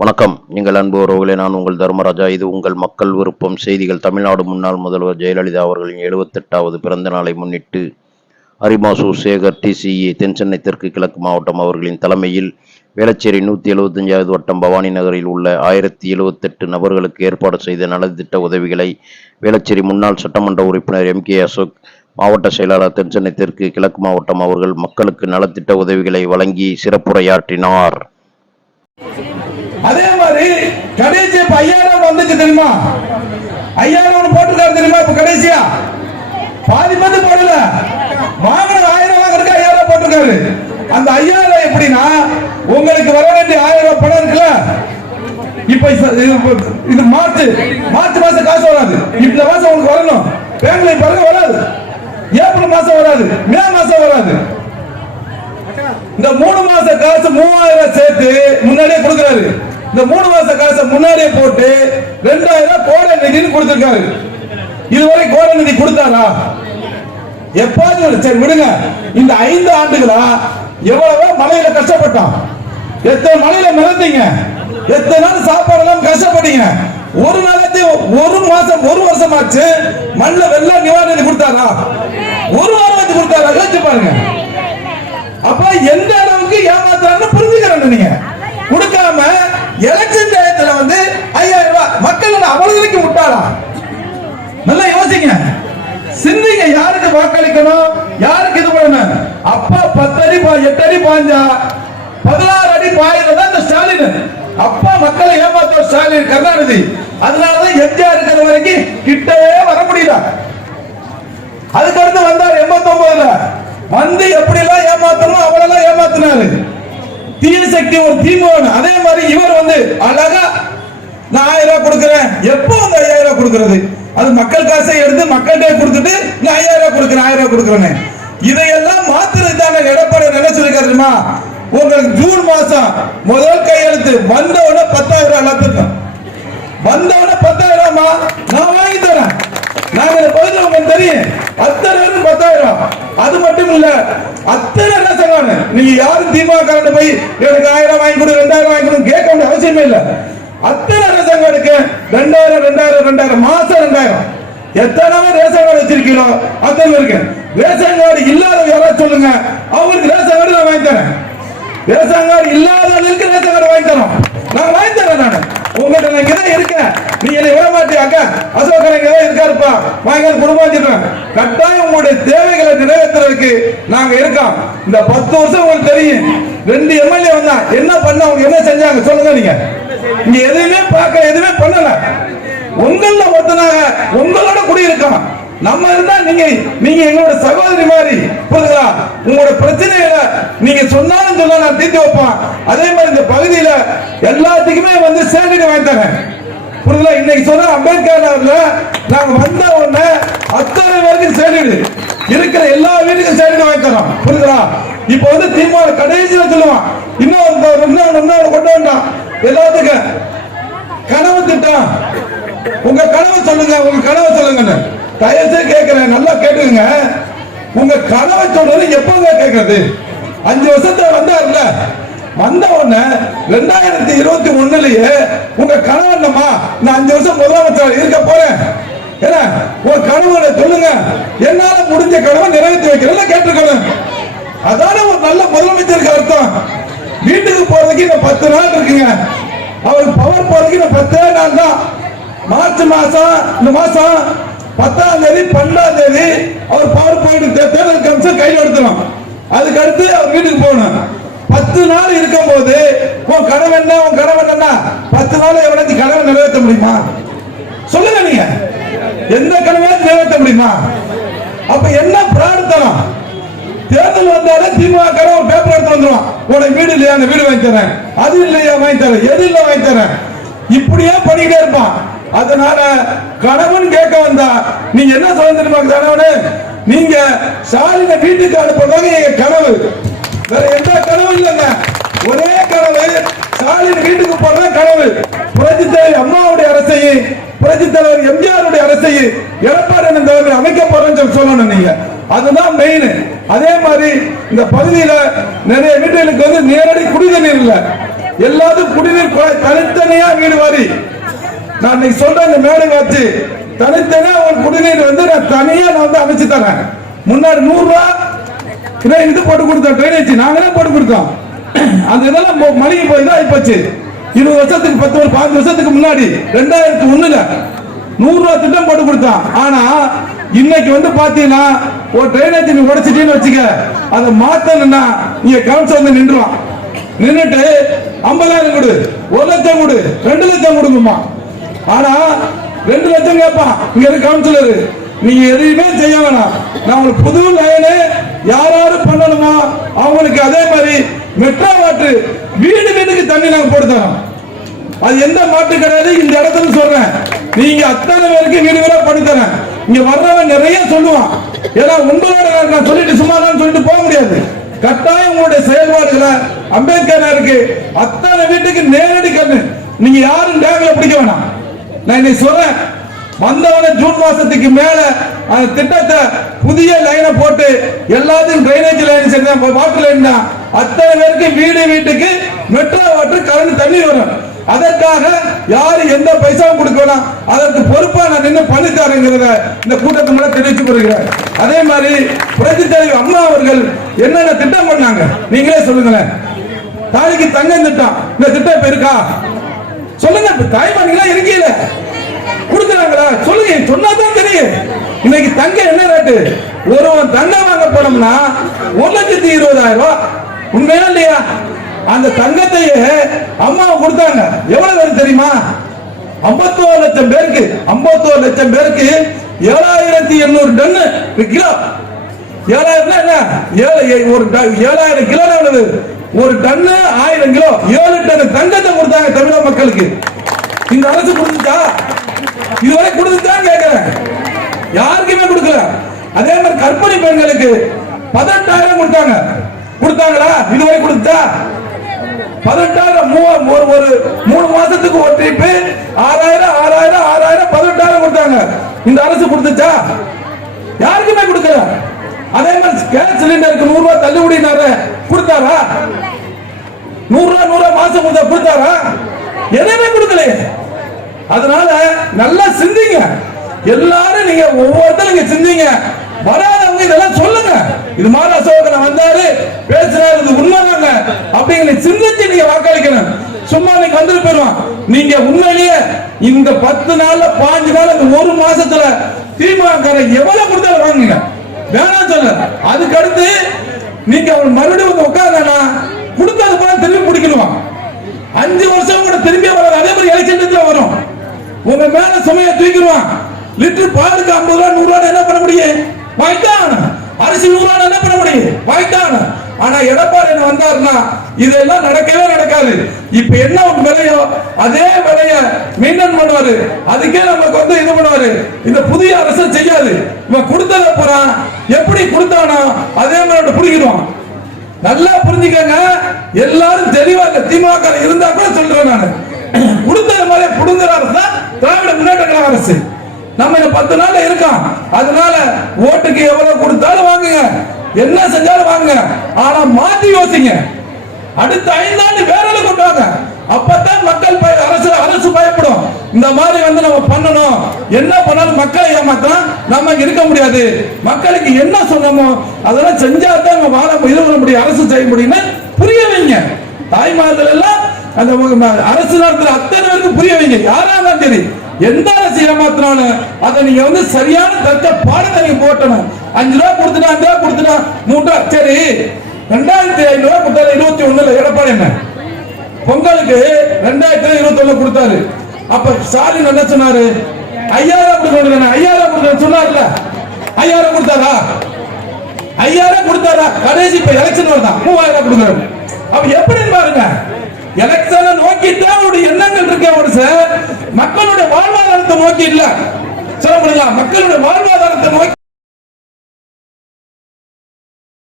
வணக்கம். நீங்கள் அன்பு உறவுகளே, நான் உங்கள் தர்மராஜா. இது உங்கள் மக்கள் விருப்பம் செய்திகள். தமிழ்நாடு முன்னாள் முதல்வர் ஜெயலலிதா அவர்களின் 78வது பிறந்த நாளை முன்னிட்டு அரிமாசூர் சேகர் டிசிஇ தென்சென்னை தெற்கு கிழக்கு மாவட்டம் அவர்களின் தலைமையில் வேளச்சேரி 175வது வட்டம் பவானி நகரில் உள்ள 1078 நபர்களுக்கு ஏற்பாடு செய்த நலத்திட்ட உதவிகளை வேளச்சேரி முன்னாள் சட்டமன்ற உறுப்பினர் MK அசோக், மாவட்ட செயலாளர் தென்சென்னை தெற்கு கிழக்கு மாவட்டம் அவர்கள் மக்களுக்கு நலத்திட்ட உதவிகளை வழங்கி சிறப்புரையாற்றினார். அதே மாதிரி கடைசி 5000 வந்துச்சு தெரியுமா? 5000 போட்டிருக்காரு தெரியுமா? இப்ப கடைசியா பாதி பத்து போடல, வாங்கின 1000 வாங்குறதுக்கு 5000 போட்டிருக்காரு. அந்த 5000 எப்படின்னா, உங்களுக்கு வர வேண்டிய 1000 பணம் இருக்குல்ல, இப்ப இது மார்ச் மாசம் காசு வராது. இந்த மாசம் உங்களுக்கு வரணும். பேங்க்ல பாருங்க வராது, ஏப்ரல் மாசம் வராது, மே மாசம் வராது. இந்த 3 மாச காசு 3000 சேர்த்து முன்னாடியே கொடுக்கிறாரு. இந்த 3 மாச காசை முன்னாடியே போட்டு 2000 கோடை நிதினு கொடுத்திருக்காரு. இதுவரை கோடை நிதி கொடுத்தாரா? எப்பாவது சரி விடுங்க. இந்த 5 ஆண்டுகளா எவ்வளவோ மழையில கஷ்டப்பட்டோம். எத்தனை மழையில மிதந்தீங்க, எத்தனை நாள் சாப்பாடு எல்லாம் கஷ்டப்பட்டீங்க. ஒரு நாளைக்கு ஒரு வருஷம் ஆச்சு மண்ணில வெள்ளம் நிவாரணம் கொடுத்தாரா? ஒரு வாரம் வச்சு கொடுத்தாரா? யோசிச்சு பாருங்க. அப்ப எந்த அளவுக்கு ஏமாத்தான்னு புரிஞ்சுக்கிறேன். நீங்க கொடுக்காம எலெக்ஷன் டயத்துல 5000 ரூபாய் மக்கள் அவ்வளவுக்கு விட்டாளா? நல்லா யோசிங்க, சிந்திங்க. யாருக்கு வாக்களிக்கணும், யாருக்கு இது பண்ணணும்? அப்பா 10 அடி 8 அடி பாஞ்சா 16 அடி பாயிரதான் இந்த ஸ்டாலின். அப்பா மக்களை ஏமாத்த ஸ்டாலின் கருணாநிதி. அதனாலதான் எம்ஜிஆர் இருக்கிற வரைக்கும் கிட்டவே வர முடியல. அதுக்கடுத்து வந்தார் 89ல வந்து எப்படி எல்லாம் ஏமாத்தணும் அவளெல்லாம் ஏமாத்தினாரு. தீய சக்தி ஒரு தீமான். அதே மாதிரி இவர் அழகா நான் 1000 ரூபாய் கொடுக்கிறேன். எப்போ 5000 ரூபாய் கொடுக்கிறது? அது மக்கள் காசை எடுத்து மக்கள்கிட்ட கொடுத்துட்டு நான் 5000 ரூபாய் கொடுக்கிறேன், 1000 ரூபாய் கொடுக்கிறேன். இதையெல்லாம் மாத்துறது தானே எடப்பாடி. என்ன சொல்லிருக்காரு தெரியுமா? உங்களுக்கு ஜூன் மாசம் முதல் கையெழுத்து வந்தவன 10000 ரூபாய் எல்லாத்துக்கும் வந்தவன 10000 ரூபாய் நான் வாங்கி தரேன். நாங்க பகுதியில் உங்களுக்கு தெரியும், அத்தனை 10000. அது மட்டும் இல்ல, அத்தனை என்ன சொல்றாங்க, நீங்க யாரும் திமுக போய் எனக்கு 1000 வாங்கி கொடு 2000 வாங்கி கொடு கேட்க வேண்டிய அவசியமே இல்ல. அத்தனை ரேஷன் கார்டுக்கு 2000 மாசம் 2000. எத்தனை ரேஷன் கார்டு வச்சிருக்கீங்களோ அத்தனை இருக்கு. ரேஷன் கார்டு இல்லாத யாராவது சொல்லுங்க, அவங்களுக்கு ரேஷன் கார்டு நான் வாங்கி தரேன். ரேஷன் கார்டு இல்லாதவங்களுக்கு ரேஷன் கார்டு வாங்கி தரோம். நான் வாங்கி தரேன். நான் உங்கள்கிட்ட நான் இங்கதான் இருக்கேன், நீங்க என்னை விட மாட்டீங்க. அசோகன் இங்கதான் இருக்காருப்பா, வாங்க குடும்பம் கட்டாயம் உங்களுடைய தேவைகளை நிறைவேற்றுறதுக்கு நாங்க இருக்கோம். இந்த 10 வருஷம் உங்களுக்கு தெரியும். 2 எம்எல்ஏ வந்தா என்ன பண்ண, அவங்க என்ன செஞ்சாங்க சொல்லுங்க. நீங்க எதுவுமே பார்க்க எதுவுமே பண்ணல. உங்கள ஒருத்தனாக உங்களோட குடியிருக்கோம். நம்ம இருந்தா நீங்க எங்களோட சகோதரி மாதிரி, புரியுதுங்களா? உங்களோட பிரச்சனைகளை நீங்க சொன்னாலும் சொல்ல நான் தீர்த்து வைப்பேன். அதே மாதிரி இந்த பகுதியில எல்லாத்துக்குமே சேலரி வாங்கி தரேன், புரியுதுங்களா? இன்னைக்கு சொன்ன அம்பேத்கர் நாங்க வந்த உடனே அத்தனை பேருக்கு சேலரி இருக்கிற எல்லா வீட்டுக்கும் சேலரி வாங்கி தரோம், புரியுதுங்களா? இப்ப திமுக கடைசியில சொல்லுவான், இன்னொரு கொண்டு வந்தான் எல்லாத்துக்கும் கனவு திட்டம். உங்க கனவை சொல்லுங்க, உங்க கனவை சொல்லுங்க. தயவுசெய்து கேட்கிறேன், நல்லா கேட்டுங்க. உங்க கனவை சொல்றது எப்பங்க கேட்கறது? 5 வருஷத்துல வந்தார்ல, வந்த உடனே 2021லயே உங்க கனவு என்னமா? நான் 5 வருஷம் முதலமைச்சர் இருக்க போறேன். ஏன்னா உங்க கனவுகளை சொல்லுங்க. என்னால முடிஞ்ச கனவை நிறைவேற்றி வைக்கிறேன் கேட்டுக்கணும். அதான ஒரு நல்ல முதலமைச்சருக்கு அர்த்தம். வீட்டுக்கு போறதுக்கு இன்னும் 10 நாள் இருக்குங்க. அவருக்கு பவர் போறதுக்கு இன்னும் 10 நாள் தான். மார்ச் மாசம், இந்த மாசம் 10ஆம் தேதி 12ஆம் தேதி அவர் பவர் போயிட்டு தேர்தல் கமிஷன் கையில் எடுத்துரும். அதுக்கு அடுத்து அவர் வீட்டுக்கு போகணும். 10 நாள் இருக்கும் போது உன் கனவு என்ன, உன் கனவு என்னன்னா 10 நாள் எவனாச்சும் கனவை நிறைவேற்ற முடியுமா? சொல்லுங்க. நீங்க எந்த கனவையாச்சும் நிறைவேற்ற முடியுமா? அப்ப என்ன பிரார்த்தனம்? தேர்தல் வந்தாலே திமுக பேப்பர் எடுத்து வந்துருவான். உனக்கு வீடு இல்லையா, அந்த வீடு வாங்கி தரேன். அது இல்லையா வாங்கி தரேன். எது இல்லை வாங்கி தரேன். இப்படியே பண்ணிக்கிட்டே இருப்பான். அதனால கணவன் கேட்க வந்தா நீங்க என்ன சொல்ல தெரியுமா? கணவனு நீங்க ஸ்டாலினை வீட்டுக்கு அனுப்புறதாக எங்க கனவு. வேற எந்த கனவு இல்லைங்க. ஒரே கனவு, ஸ்டாலின் வீட்டுக்கு போற கனவு. புரட்சி தலைவர் அம்மாவுடைய அரசையும் புரட்சி தலைவர் எம்ஜிஆருடைய அரசையும் எடப்பாடி அமைக்க போறேன்னு சொல்லணும். நீங்க அதுதான் மெயின். அதே மாதிரி இந்த பகுதியில நிறைய வீடுகளுக்கு நேரடி குடிநீர் இல்ல. எல்லாத்துக்கும் குடிநீர் குழாய் தனித்தனியா வீடு வாரி நான் இன்னைக்கு சொல்றேன் இந்த மேடை வச்சு தனித்தனியா ஒரு குடிநீர் வந்து நான் தனியா நான் வந்து அமைச்சு தரேன். முன்னாடி 100 ரூபாய் இது போட்டு கொடுத்தோம், ட்ரைனேஜ் நாங்களே போட்டு கொடுத்தோம். அந்த இதெல்லாம் மளிகை போய் தான் ஆயிப்போச்சு. 20 வருஷத்துக்கு 15 வருஷத்துக்கு முன்னாடி 2001ல 100 ரூபாய் திட்டம் போட்டு கொடுத்தான். ஆனா இன்னைக்கு வந்து பாத்தீங்கன்னா ஒரு ட்ரைனேஜ் நீ உடைச்சிட்டீன்னு வச்சுக்க, அதை மாத்தணும்னா நீங்க கவுன்சில் வந்து நின்றுவான். நின்றுட்டு 50,000 கொடு, 1 லட்சம் கொடு, 2 லட்சம் கொடுங்கம்மா. ஆனா 2 லட்சம் கேட்பான் இங்க இருக்க கவுன்சிலர். நீங்க எதையுமே செய்ய வேணாம், நான் உங்களுக்கு புது லைனு யாராரு பண்ணணுமோ அவங்களுக்கு அதே மாதிரி மெட்ரோ வாட்டர் வீடு வீட்டுக்கு தண்ணி நாங்க போட்டு தரோம். அது எந்த மாற்று கிடையாது. இந்த இடத்துல சொல்றேன், நீங்க அத்தனை பேருக்கு வீடு வீடா பண்ணி தரேன். இங்க வர்றவன் நிறைய சொல்லுவான், ஏன்னா உங்களோட நான் சொல்லிட்டு சும்மா சொல்லிட்டு போக முடியாது. கட்டாயம் உங்களுடைய செயல்பாடுகளை அம்பேத்கர் இருக்கு அத்தனை வீட்டுக்கு நேரடி கண்ணு. நீங்க யாரும் டேங்க்ல பிடிக்க வேணாம். நான் இன்னைக்கு சொல்றேன், வந்தவன ஜூன் மாசத்துக்கு மேல அந்த திட்டத்தை புதிய லைனை போட்டு எல்லாத்தையும் டிரைனேஜ் லைன் சேர்ந்த வாட்டர் லைன் தான் அத்தனை பேருக்கு வீடு வீட்டுக்கு மெட்ரோ வாட்டர் கரண்ட் தண்ணி வரும். அதற்காக யாரு எந்த பைசாவும் கொடுக்க வேணாம், அதற்கு பொறுப்பா நான் நின்று பண்ணி தரேங்கிறத இந்த கூட்டத்தை மூலம் தெரிவித்து கொள்கிறேன். அதே மாதிரி புரட்சி தலைவர் அம்மா அவர்கள் என்னென்ன திட்டம் பண்ணாங்க நீங்களே சொல்லுங்களேன். தாலிக்கு தங்கம் திட்டம், இந்த திட்டம் இப்ப இருக்கா சொல்லுங்க. தாய்மார்களா இருக்கீங்க கொடுக்குறாங்களா சொல்லுங்க, சொன்னாதான் தெரியும். இன்னைக்கு தங்கம் என்ன ரேட்டு? ஒருவன் தங்கம் வாங்க போனோம்னா 1,20,000 ரூபாய். உண்மையா இல்லையா? அந்த தங்கத்தையே அம்மா கொடுத்தாங்க. எவ்வளவு பேருக்கு தெரியுமா? 51 லட்சம் பேருக்கு 51 லட்சம் பேருக்கு 7,800 டன் கிலோ. 7,000 என்ன? 7,000 கிலோ எவ்வளவு? ஒரு டன்னு 1000 கிலோ, 7 டன் தங்கத்தை கொடுத்தாங்க தமிழக மக்களுக்கு. இந்த அரசு கொடுத்துச்சா? இதுவரை கொடுத்துதான் கேட்கிறேன், யாருக்குமே கொடுக்கல. அதே மாதிரி கர்ப்பிணி பெண்களுக்கு 18,000 கொடுத்தாங்க. கொடுத்தாங்களா? இதுவரை கொடுத்தா? 18,000 ஒரு 3 மாசத்துக்கு ஒரு ட்ரிப் 6,000 6,000 6,000 18,000 கொடுத்தாங்க. இந்த அரசு கொடுத்துச்சா? யாருக்குமே கொடுக்கல. அதே மாதிரி கேஸ் சிலிண்டருக்கு 100 ரூபாய் தள்ளுபடினாரு, கொடுத்தாரா? 100 ரூபாய் மாசம் கொடுத்தாரா? எதுவுமே கொடுக்கல. அதனால நல்லா சிந்திங்க எல்லாரும், நீங்க ஒவ்வொருத்தரும் நீங்க சிந்திங்க. வராதவங்க இதெல்லாம் சொல்லுங்க, இது மாதிரி அசோகன் வந்தாரு பேசுறாரு, இது உண்மைதாங்க அப்படிங்கிற சிந்திச்சு நீங்க வாக்களிக்கணும். சும்மா நீங்க வந்துட்டு போயிடுவான். நீங்க உண்மையிலேயே இந்த 10 நாள்ல 5 நாள் இந்த 1 மாசத்துல திமுக எவ்வளவு கொடுத்தாலும் வாங்குங்க, வேணாம் சொல்ல. அதுக்கு அடுத்து நீங்க அவன் மறுபடியும் வந்து உட்கார்ந்தா கொடுத்தது போல திரும்பி பிடிக்கணுமா? 5 வருஷம் கூட திரும்பி வராது. அதே மாதிரி எலெக்ஷன் வரும், உங்க மேல சுமையை தூக்கிடுவான். லிட்டர் பாலுக்கு 50 ரூபாய் 100 ரூபாய் என்ன பண்ண முடியும்? வாங்கிட்டான். அரிசி 100 ரூபாய் என்ன பண்ண முடியும்? வாங்கிட்டான். ஆனா எடப்பாடி என்ன வந்தாருன்னா இதெல்லாம் நடக்கவே நடக்காது. இப்ப என்ன ஒரு விலையோ அதே விலைய மெயின்டைன் பண்ணுவாரு. அதுக்கே நமக்கு வந்து இது பண்ணுவாரு. இந்த புதிய அரசு செய்யாது. இவன் கொடுத்தத போறான், எப்படி கொடுத்தானோ அதே மாதிரி பிடிக்கிடுவான். நல்லா புரிஞ்சுக்கங்க, எல்லாரும் தெளிவா திமுக இருந்தா கூட சொல்றேன் நான், கொடுத்தது மாதிரி புடுங்குற அரசு தான் திராவிட முன்னேற்ற கழக அரசு. நம்ம 10 நாள் இருக்கோம். அதனால ஓட்டுக்கு எவ்வளவு கொடுத்தாலும் வாங்குங்க, என்ன செஞ்சாலும் வாங்குங்க. ஆனா மாத்தி யோசிங்க. அடுத்த 5 நாள் வேற கொண்டு வாங்க. அப்பதான் மக்கள் அரசு பயப்படும். இந்த மாதிரி வந்து நம்ம பண்ணணும், என்ன பண்ணாலும் மக்களை ஏமாத்தலாம், நம்ம இருக்க முடியாது. மக்களுக்கு என்ன சொன்னோமோ அதெல்லாம் செஞ்சாதான் வாழ இது பண்ண முடியும், அரசு செய்ய முடியும்னு புரிய வைங்க. தாய்மார்கள் எல்லாம் அந்த அரசு நடத்துற அத்தனை பேருக்கு புரிய வைங்க. யாரா இருந்தாலும் சரி, எந்த அரசு ஏமாத்தினாலும் அதை நீங்க வந்து சரியான தக்க பாடத்தை நீங்க போட்டணும். 5 ரூபாய் கொடுத்துட்டா 5 ரூபாய் கொடுத்துட்டா 3 ரூபாய் சரி 2,500 ரூபாய் கொடுத்தாரு. 21 எடப்பாடி என்ன பொங்கலுக்கு 2021 கொடுத்தாரு. அப்ப ஸ்டாலின் என்ன சொன்னாரு? 5,000 கொடுக்கணும், 5,000 கொடுக்கணும் சொன்னார்ல. 5,000 கொடுத்தாரா? 5,000 கொடுத்தாரா? கடைசி இப்ப எலெக்ஷன் வருதா 3,000 கொடுக்கணும். அப்ப எப்படி பாருங்க, எலெக்ஷனை நோக்கிட்டு ஒரு எண்ணங்கள் இருக்க ஒரு மக்களுடைய வாழ்வாதாரத்தை நோக்கி இல்ல சொல்ல முடியல, மக்களுடைய வாழ்வாதாரத்தை நோக்கி